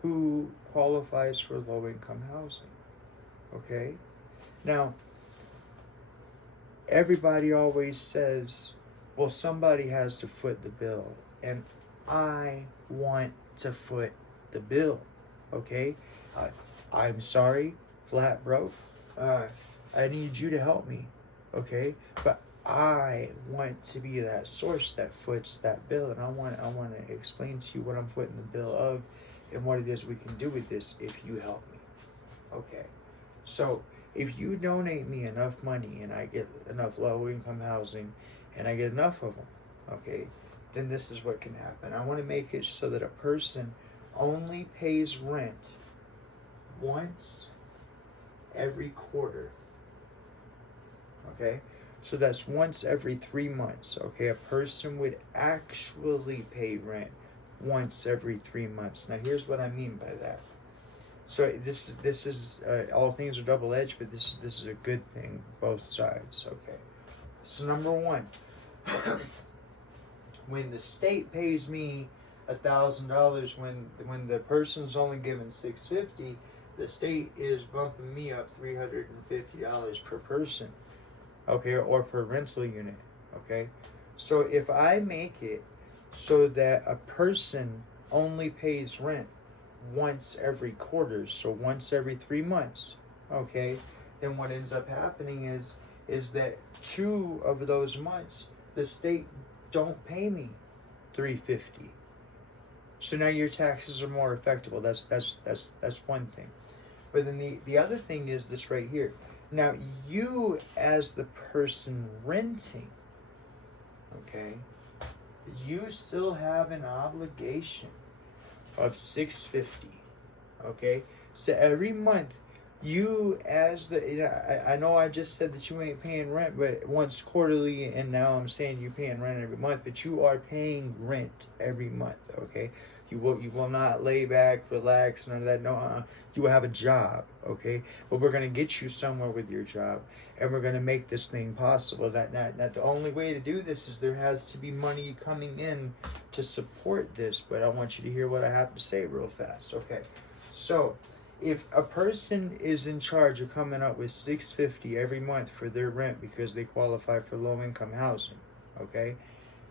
who qualifies for low-income housing, okay? Now, everybody always says, well, somebody has to foot the bill, and I want to foot the bill, okay? I'm sorry, flat broke. I need you to help me, okay? But I want to be that source that foots that bill, and I want to explain to you what I'm footing the bill of and what it is we can do with this if you help me. Okay, so if you donate me enough money and I get enough low-income housing and I get enough of them, okay, then this is what can happen. I want to make it so that a person only pays rent once every quarter. Okay, so that's once every 3 months. Okay, a person would actually pay rent once every 3 months. Now here's what I mean by that. So this is all things are double-edged, but this is a good thing, both sides. Okay, so number one, when the state pays me $1,000, when the person's only given $650, the state is bumping me up $350 per person, okay, or per rental unit, okay. So if I make it so that a person only pays rent once every quarter, so once every 3 months, okay, then what ends up happening is that 2 of those months the state don't pay me $350. So now your taxes are more effective. That's one thing. But then the other thing is this right here. Now you as the person renting, okay, you still have an obligation of $650. Okay, so every month you as the, I know I just said that you ain't paying rent but once quarterly, and now I'm saying you're paying rent every month, but you are paying rent every month. Okay, you will not lay back, relax, none of that. No, you will have a job. Okay, but we're gonna get you somewhere with your job, and we're gonna make this thing possible. That the only way to do this is there has to be money coming in to support this. But I want you to hear what I have to say real fast. Okay, so if a person is in charge of coming up with $650 every month for their rent because they qualify for low-income housing, okay,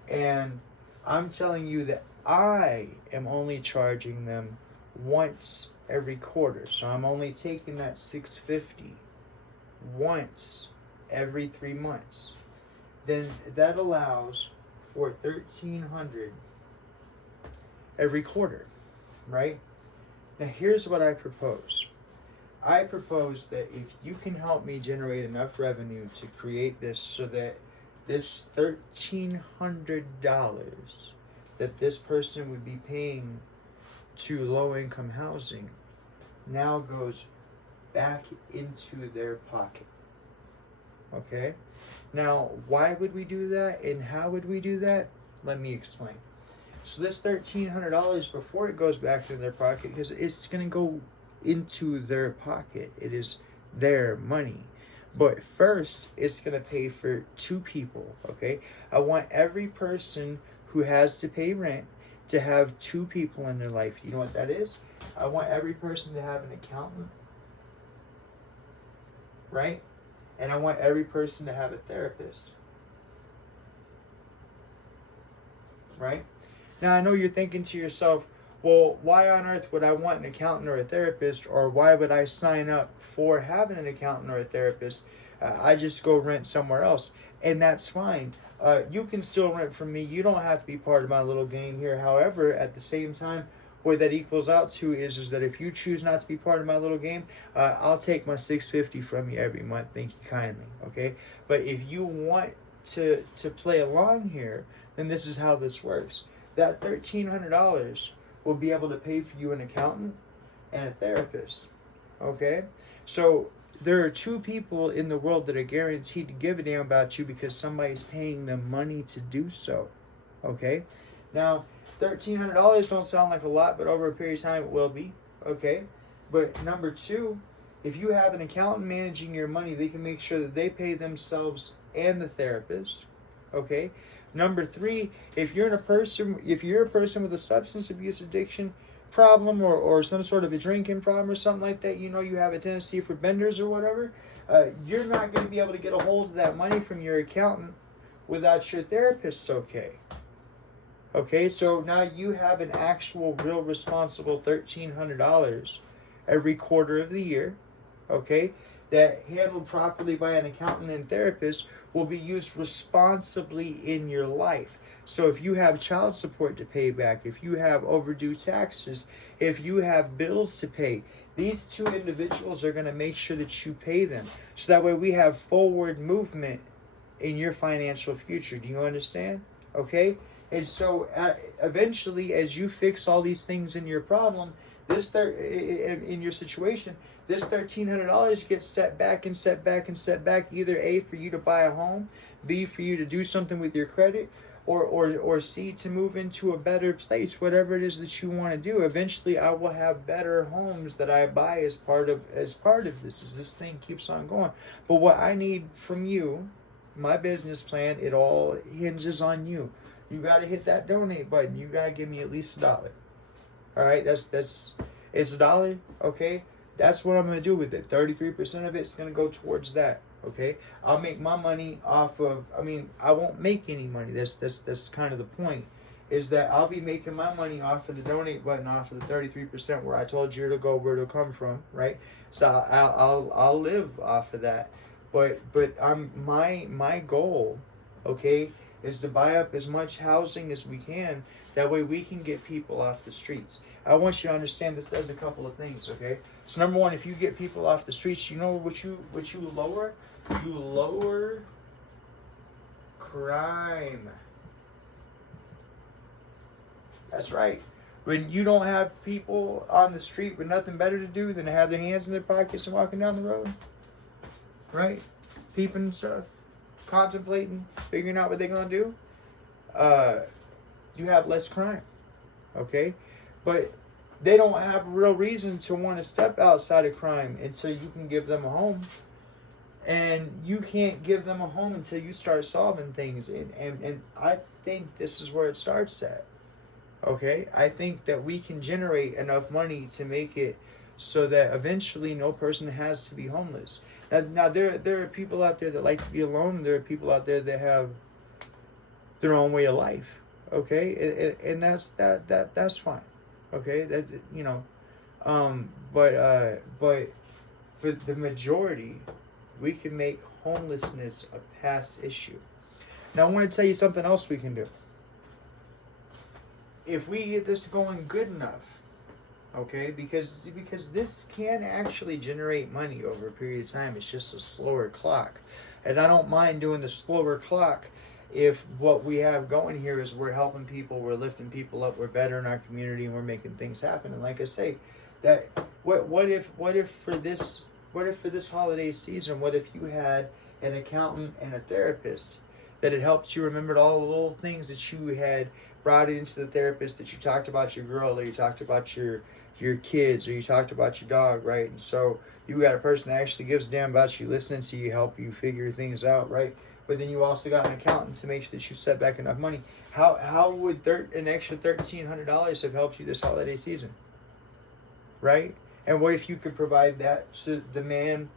and I'm telling you that I am only charging them once every quarter, so I'm only taking that $650 once every 3 months, then that allows for $1,300 every quarter, right? Now here's what I propose. I propose that if you can help me generate enough revenue to create this so that this $1,300 that this person would be paying to low-income housing now goes back into their pocket. Okay? Now, why would we do that and how would we do that? Let me explain. So this $1,300, before it goes back into their pocket, because it's going to go into their pocket. It is their money. But first, it's going to pay for 2 people, okay? I want every person who has to pay rent to have 2 people in their life. You know what that is? I want every person to have an accountant, right? And I want every person to have a therapist, right? Now, I know you're thinking to yourself, well, why on earth would I want an accountant or a therapist, or why would I sign up for having an accountant or a therapist? I just go rent somewhere else, and that's fine. You can still rent from me. You don't have to be part of my little game here. However, at the same time, what that equals out to is that if you choose not to be part of my little game, I'll take my $650 from you every month. Thank you kindly, okay? But if you want to play along here, then this is how this works. That $1,300 will be able to pay for you an accountant and a therapist. Okay? So there are 2 people in the world that are guaranteed to give a damn about you because somebody's paying them money to do so. Okay? Now, $1,300 don't sound like a lot, but over a period of time it will be. Okay? But number 2, if you have an accountant managing your money, they can make sure that they pay themselves and the therapist. Okay? Number 3, if you're a person with a substance abuse addiction problem or some sort of a drinking problem or something like that, you have a tendency for benders or whatever, you're not going to be able to get a hold of that money from your accountant without your therapist's okay. Okay, so now you have an actual, real responsible $1,300 every quarter of the year, okay, that handled properly by an accountant and therapist will be used responsibly in your life. So if you have child support to pay back, if you have overdue taxes, if you have bills to pay, these 2 individuals are going to make sure that you pay them. So that way we have forward movement in your financial future. Do you understand? Okay? And so eventually, as you fix all these things in your problem, in your situation, this $1,300 gets set back and set back and set back, either A, for you to buy a home, B, for you to do something with your credit, or C, to move into a better place, whatever it is that you want to do. Eventually, I will have better homes that I buy as part of this, as this thing keeps on going. But what I need from you, my business plan, it all hinges on you. You got to hit that donate button. You got to give me at least $1. All right, it's $1, okay? That's what I'm going to do with it. 33% of it's going to go towards that, okay? I'll make my money off of, I won't make any money. That's kind of the point, is that I'll be making my money off of the donate button, off of the 33% where I told you to go, where it'll come from, right? So I'll live off of that. But my goal, okay, is to buy up as much housing as we can. That way we can get people off the streets. I want you to understand this does a couple of things, okay? So number 1, if you get people off the streets, you know what you lower? You lower crime. That's right. When you don't have people on the street with nothing better to do than to have their hands in their pockets and walking down the road, right? Peeping stuff, contemplating, figuring out what they're going to do, you have less crime, okay? But they don't have a real reason to want to step outside of crime until you can give them a home. And you can't give them a home until you start solving things. And I think this is where it starts at, okay? I think that we can generate enough money to make it so that eventually no person has to be homeless. Now there are people out there that like to be alone, and there are people out there that have their own way of life, okay? And that's fine, okay? That, but for the majority, we can make homelessness a past issue. Now I want to tell you something else we can do. If we get this going good enough, okay, because this can actually generate money over a period of time. It's just a slower clock. And I don't mind doing the slower clock if what we have going here is we're helping people, we're lifting people up, we're better in our community, and we're making things happen. And like I say, that what if for this holiday season, what if you had an accountant and a therapist that had helped you remembered all the little things that you had brought into the therapist, that you talked about your girl, or you talked about your kids, or you talked about your dog, right? And so you got a person that actually gives a damn about you, listening to you, help you figure things out, right? But then you also got an accountant to make sure that you set back enough money. How would an extra $1,300 have helped you this holiday season, right? And what if you could provide that to the man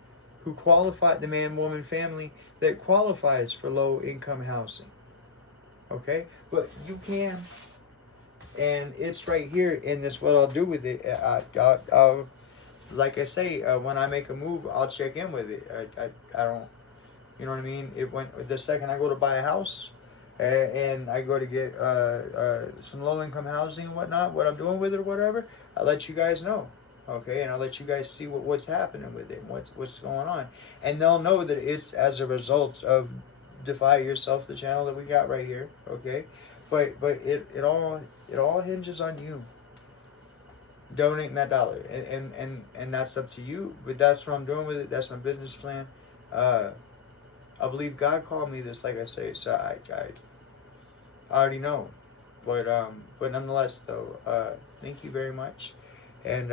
who qualified, the man, woman, family that qualifies for low income housing, okay? But you can. And it's right here in this, what I'll do with it. I'll like I say, when I make a move, I'll check in with it. I don't, you know what I mean? The second I go to buy a house and I go to get some low-income housing and whatnot, what I'm doing with it or whatever, I'll let you guys know. Okay, and I'll let you guys see what's happening with it, what's going on. And they'll know that it's as a result of Defy Yourself, the channel that we got right here, okay? But it all hinges on you. donating that dollar, and that's up to you. But that's what I'm doing with it. That's my business plan. I believe God called me this, like I say, so I already know. But nonetheless, though, thank you very much, and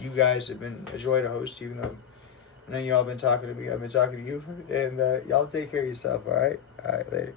you guys have been a joy to host. Even though I know y'all been talking to me, I've been talking to you, and y'all take care of yourself. All right, later.